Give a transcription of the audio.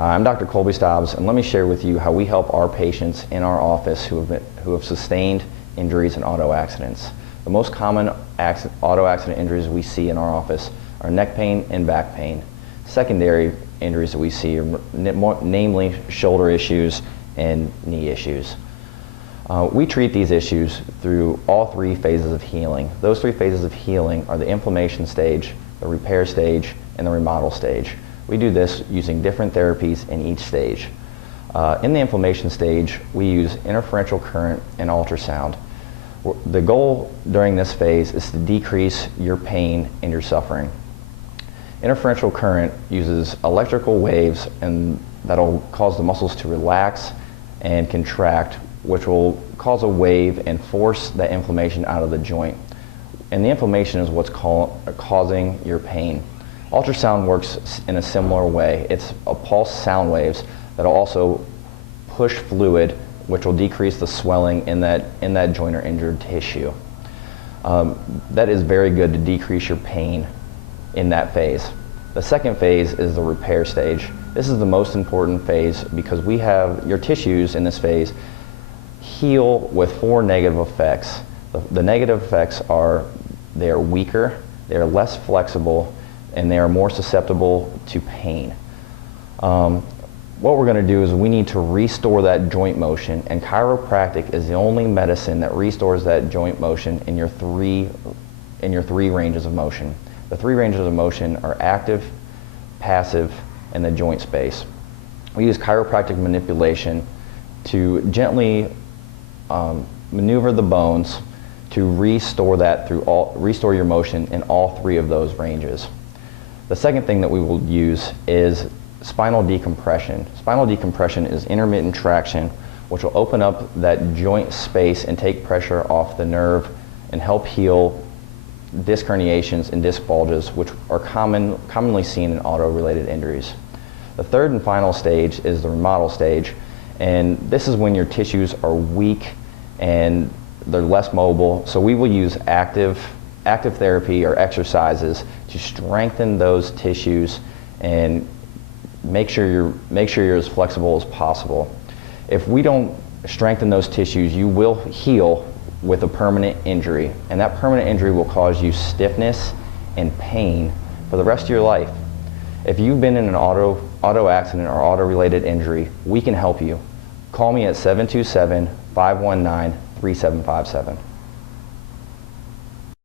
Hi, I'm Dr. Colby Stobbs, and let me share with you how we help our patients in our office who have sustained injuries in auto accidents. The most common auto accident injuries we see in our office are neck pain and back pain. Secondary injuries that we see are namely shoulder issues and knee issues. We treat these issues through all three phases of healing. Those three phases of healing are the inflammation stage, the repair stage, and the remodel stage. We do this using different therapies in each stage. In the inflammation stage, we use interferential current and ultrasound. The goal during this phase is to decrease your pain and your suffering. Interferential current uses electrical waves and that'll cause the muscles to relax and contract, which will cause a wave and force that inflammation out of the joint. And the inflammation is what's causing your pain. Ultrasound works in a similar way. It's a pulse sound waves that'll also push fluid, which will decrease the swelling in that joint or injured tissue. That is very good to decrease your pain in that phase. The second phase is the repair stage. This is the most important phase because we have your tissues in this phase heal with four negative effects. The negative effects are they are weaker, they are less flexible, and they are more susceptible to pain. What we're going to do is we need to restore that joint motion, and chiropractic is the only medicine that restores that joint motion in your three ranges of motion. The three ranges of motion are active, passive, and the joint space. We use chiropractic manipulation to gently maneuver the bones to restore restore your motion in all three of those ranges. The second thing that we will use is spinal decompression. Spinal decompression is intermittent traction, which will open up that joint space and take pressure off the nerve and help heal disc herniations and disc bulges, which are commonly seen in auto-related injuries. The third and final stage is the remodel stage, and this is when your tissues are weak and they're less mobile, so we will use active therapy or exercises to strengthen those tissues and make sure you're as flexible as possible. If we don't strengthen those tissues, you will heal with a permanent injury, and that permanent injury will cause you stiffness and pain for the rest of your life. If you've been in an auto accident or auto-related injury, we can help you. Call me at 727-519-3757.